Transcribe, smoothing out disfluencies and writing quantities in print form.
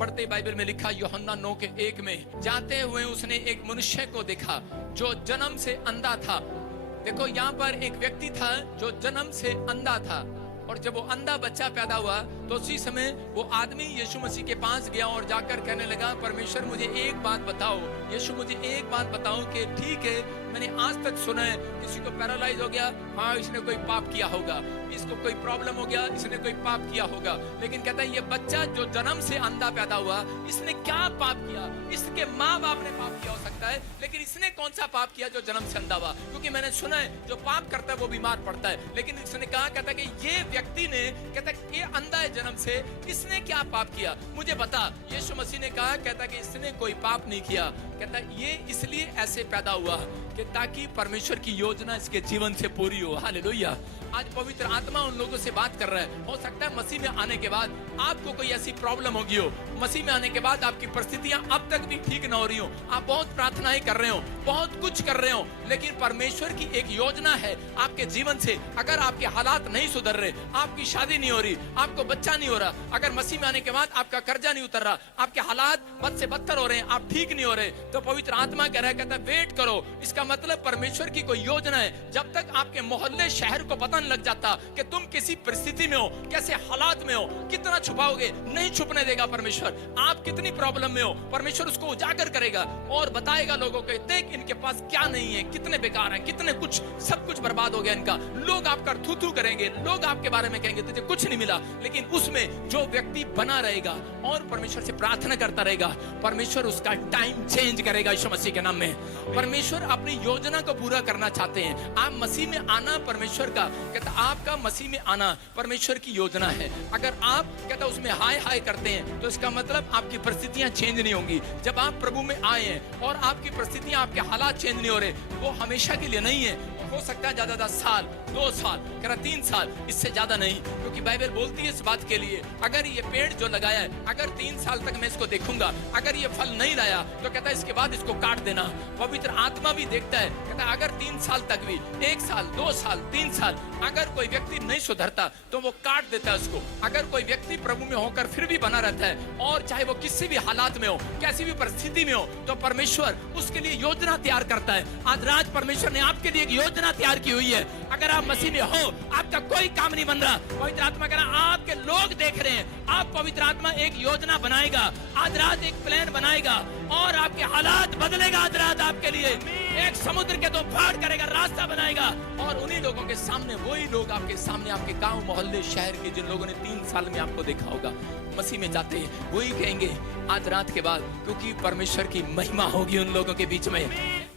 पढ़ते बाइबल में लिखा यूहन्ना 9:1 में, जाते हुए उसने एक मनुष्य को देखा जो जन्म से अंधा था। देखो यहाँ पर एक व्यक्ति था जो जन्म से अंधा था, और जब वो अंधा बच्चा पैदा हुआ तो उसी समय वो आदमी यीशु मसीह के पास गया और जाकर कहने लगा, परमेश्वर मुझे एक बात बताओ, यीशु मुझे एक बात बताओ कि ठीक है मैंने आज तक सुना है किसी को पैरालाइज हो गया, हाँ इसने कोई पाप किया होगा, इसको कोई प्रॉब्लम हो गया, इसने कोई पाप किया होगा, लेकिन कहता है ये बच्चा जो जन्म से अंधा पैदा हुआ इसने क्या पाप किया? इसके माँ बाप ने पाप किया हो सकता है, लेकिन इसने कौन सा पाप किया जो जन्म से अंधा हुआ? क्योंकि मैंने सुना है जो पाप करता है वो बीमार पड़ता है, लेकिन इसने कहा, कहता है कि ये व्यक्ति ने, कहता है ये अंधा है जन्म से, इसने क्या पाप किया मुझे बता। यीशु मसीह ने कहा, कहता है कि इसने कोई पाप नहीं किया, कहता है ये इसलिए ऐसे पैदा हुआ कि ताकि परमेश्वर की योजना इसके जीवन से पूरी हो। हालेलुया। आज पवित्र आत्मा उन लोगों से बात कर रहा है। हो सकता है मसीह में आने के बाद आपको कोई ऐसी प्रॉब्लम होगी हो, मसीह में आने के बाद आपकी परिस्थितियां अब तक भी ठीक ना हो रही हो, आप बहुत प्रार्थनाएं कर रहे हो, बहुत कुछ कर रहे हो, लेकिन परमेश्वर की एक योजना है आपके जीवन से। अगर आपके हालात नहीं सुधर रहे, आपकी शादी नहीं हो रही, आपको बच्चा नहीं हो रहा, अगर मसीह में आने के बाद आपका कर्जा नहीं उतर रहा, आपके हालात बद से बदतर हो रहे हैं, आप ठीक नहीं हो रहे, तो पवित्र आत्मा कह रहा है, कहता है वेट करो। इसका मतलब परमेश्वर की कोई योजना है। जब तक आपके मोहल्ले शहर को पता नहीं लग जाता कि तुम किसी परिस्थिति में हो, कैसे हालात में हो, कितना छुपाओगे, नहीं छुपने देगा परमेश्वर। आप कितनी प्रॉब्लम में हो, परमेश्वर उसको उजागर करेगा और बताएगा लोगों को, देख इनके पास क्या नहीं है, कितने बेकार हैं, कितने कुछ, सब कुछ बर्बाद हो गया इनका। लोग आपका थू थू करेंगे, लोग आपके बारे में कहेंगे तुझे कुछ नहीं मिला, लेकिन उसमें जो व्यक्ति बना रहेगा और परमेश्वर से प्रार्थना करता रहेगा, परमेश्वर उसका टाइम चेंज करेगा यीशु मसीह के नाम में। परमेश्वर अपनी योजना को पूरा करना चाहते हैं। आप मसीह में आना परमेश्वर का, कहता आपका मसीह में आना परमेश्वर की योजना है। अगर आप कहता उसमें हाय हाय करते हैं तो इसका मतलब आपकी परिस्थितियां चेंज नहीं होंगी। जब आप प्रभु में आए हैं और आपकी परिस्थितियां, आपके हालात चेंज नहीं हो रहे, वो हमेशा के लिए नहीं है। हो सकता है ज्यादा 10 साल, 2 साल, 3 साल, इससे ज्यादा नहीं, क्योंकि बाइबल बोलती है इस बात के लिए, अगर ये पेड़ जो लगाया है, अगर 3 साल तक मैं इसको देखूंगा, अगर ये फल नहीं लाया तो कहता है इसके बाद इसको काट देना। पवित्र आत्मा भी देखता है, कहता है अगर 3 साल तक भी, 1 साल, 2 साल, 3 साल, अगर कोई व्यक्ति नहीं सुधरता तो वो काट देता है उसको। अगर कोई व्यक्ति प्रभु में होकर फिर भी बना रहता है, और चाहे वो किसी भी हालात में हो, कैसी भी परिस्थिति में हो, तो परमेश्वर उसके लिए योजना तैयार करता है। आज रात परमेश्वर ने आपके लिए एक योजना तैयार की हुई है। अगर आप मसीह में हो, आपका कोई काम नहीं बन रहा, पवित्र आत्मा कह रहा आपके लोग देख रहे हैं, आप पवित्र आत्मा एक योजना बनाएगा, आज रात एक प्लान बनाएगा और आपके हालात बदलेगा। आज रात आपके लिए एक समुद्र के दो फाड़ करेगा, रास्ता बनाएगा, और उन्हीं लोगों के सामने, वही लोग आपके सामने, आपके गांव मोहल्ले शहर के जिन लोगों ने 3 साल में आपको देखा होगा मसीह में जाते हैं, वही कहेंगे आज रात के बाद, क्योंकि परमेश्वर की महिमा होगी उन लोगों के बीच में।